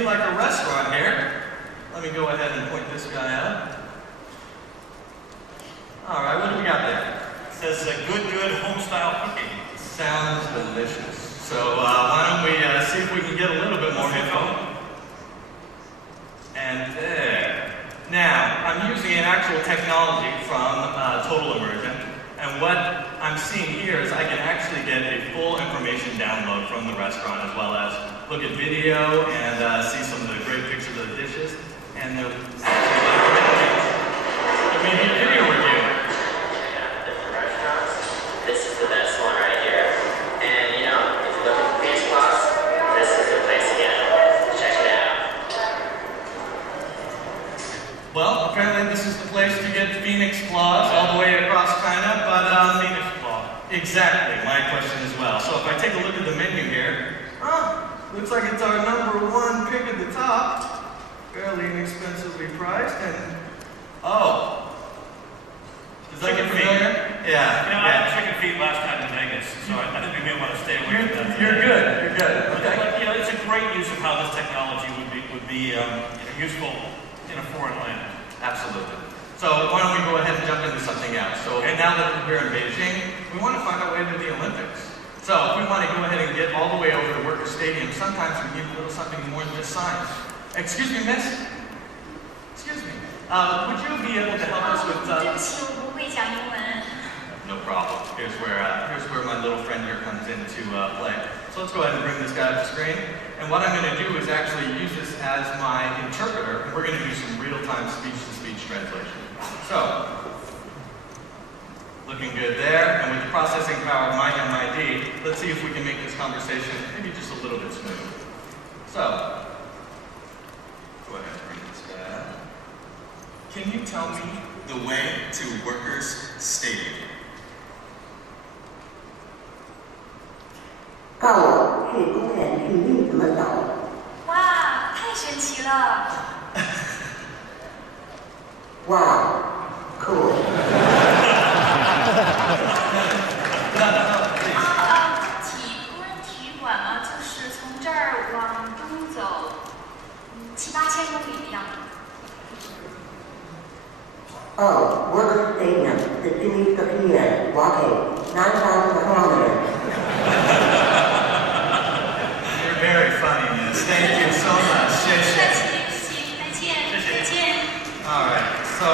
be like a restaurant here. Let me go ahead and point this guy out. All right, what do we got there? It says good home-style cooking. Sounds delicious. So why don't we see if we can get a little bit more info. And there. Now, I'm using an actual technology from Total Immersion. And what I'm seeing here is I can actually get a full information download from the restaurant, as well as look at video and see some of the great pictures of the dishes. And there may be a video review. Different restaurants. This is the best one right here. And you know, if you're looking for Phoenix Plus, this is the place to get it. Check it out. Well, apparently this is the place to get Phoenix claws all the way across China, but Phoenix claw. exactly, my question as well. So if I take a look at the menu here, looks like it's our #1 pick at the top, fairly inexpensively priced, and does that get familiar? Yeah. You know, I had chicken feet last time in Vegas, so I think we may want to stay away from that. You're good. Okay. But you know, it's a great use of how this technology would be useful in a foreign land. Absolutely. So why don't we go ahead and jump into something else? So now that we're in Beijing, we want to find our way to the Olympics. So if we want to go ahead and get all the way over to Worker Stadium, sometimes we need a little something more than just science. Excuse me, miss? Excuse me. Would you be able to help us with... 对不起，我不会讲英文。 No problem. Here's where my little friend here comes into play. So let's go ahead and bring this guy up the screen. And what I'm going to do is actually use this as my interpreter, and we're going to do some real-time speech-to-speech translation. So, looking good there, and with the processing power of my MID, let's see if we can make this conversation maybe just a little bit smooth. So, go ahead and bring this guy up. Can you tell me the way to Workers Stadium? 告我去公园体育怎么走？哇，太神奇了！哇，cool！ 工人体育馆嘛，就是从这儿往东走，7、8千公里的样子。Oh, Workers Stadium, the Jewish Sophia, walking 9,000 kilometers. You're very funny, miss. Thank you so much. 谢谢。再见，再见。All right. So,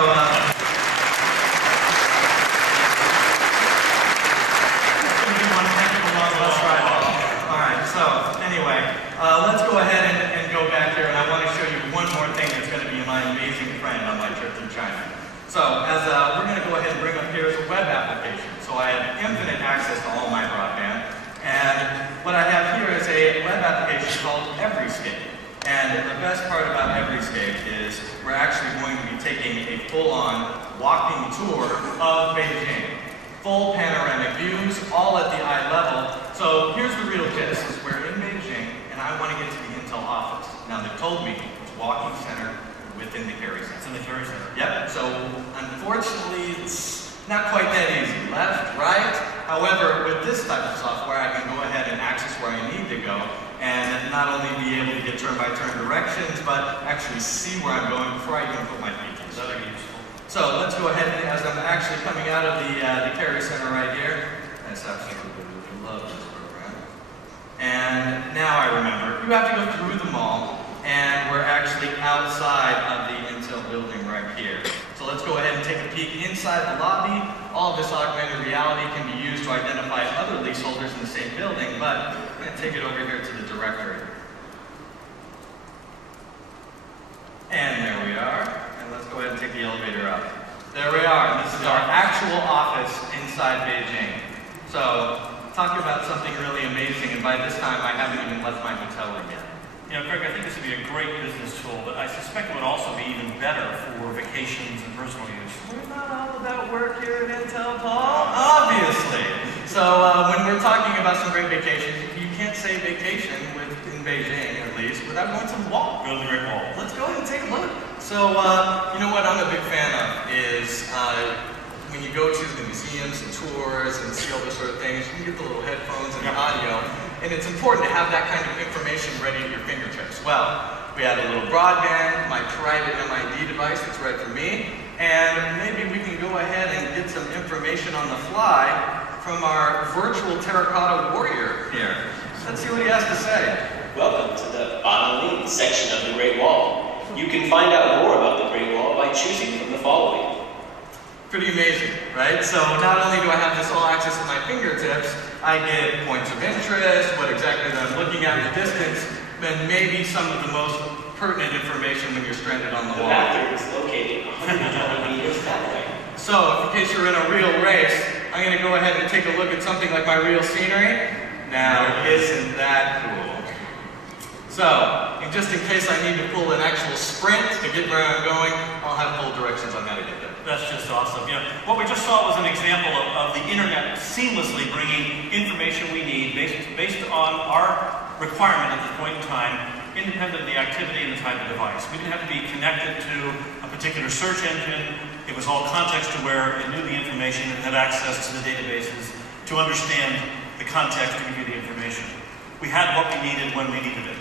let's go ahead and go back here, and I want to show you one more thing that's going to be my amazing friend on my trip through China. So, as we're going to go ahead and bring up here is a web application. So I have infinite access to all my broadband, and what I have here is a web application called Everyscape. And the best part about Everyscape is we're actually going to be taking a full-on walking tour of Beijing. Full panoramic views, all at the eye level. So here's the real gist, is we're in Beijing, and I want to get to the Intel office. Now they told me it's walking center within the Carry Center. It's in the Carry Center. Yep, so unfortunately it's not quite that easy. Left, right. However, with this type of software, I can go ahead and access where I need to go, and not only be able to get turn-by-turn directions, but actually see where I'm going before I even put my feet in. That'd be useful. So let's go ahead, and as I'm actually coming out of the Carry Center right here, I just absolutely love this program. And now I remember, you have to go through the mall, and we're actually outside of the Intel building right here. So let's go ahead and take a peek inside the lobby. All of this augmented reality can be used to identify other leaseholders in the same building, but I'm going to take it over here to the directory. And there we are. And let's go ahead and take the elevator up. There we are. And this is our actual office inside Beijing. So, talk about something really amazing. And by this time, I haven't even left my hotel room yet. You know, Greg, I think this would be a great business tool, but I suspect it would also be even better for vacations and personal use. We're not all about work here at Intel, Paul. Obviously. So when we're talking about some great vacations, you can't say vacation in Beijing, at least, without going to the wall. Go to the Great Wall. Let's go ahead and take a look. So, you know what I'm a big fan of is when you go to the museums and tours and see all those sort of things, you can get the little headphones and the audio, and it's important to have that kind of information ready at your fingertips. Well, We had a little broadband, my private MID device that's right for me, and maybe we can go ahead and get some information on the fly from our virtual terracotta warrior here. Let's see what he has to say. Welcome to the Banalin section of the Great Wall. You can find out more about the Great Wall by choosing from the following. Pretty amazing, right? So not only do I have this all access at my fingertips, I get points of interest, what exactly that I'm looking at in the distance, and maybe some of the most pertinent information when you're stranded on the The wall. bathroom is located 120 meters that way. So, in case you're in a real race, I'm going to go ahead and take a look at something like my real scenery. Now, isn't that cool? So, and just in case I need to pull an actual sprint to get where I'm going, I'll have full directions on how to get there. That's just awesome. You know, what we just saw was an example of the internet seamlessly bringing information we need based on our requirement at this point in time, independent of the activity and the type of device. We didn't have to be connected to a particular search engine. It was all context aware. It knew the information and had access to the databases to understand the context to give you the information. We had what we needed when we needed it.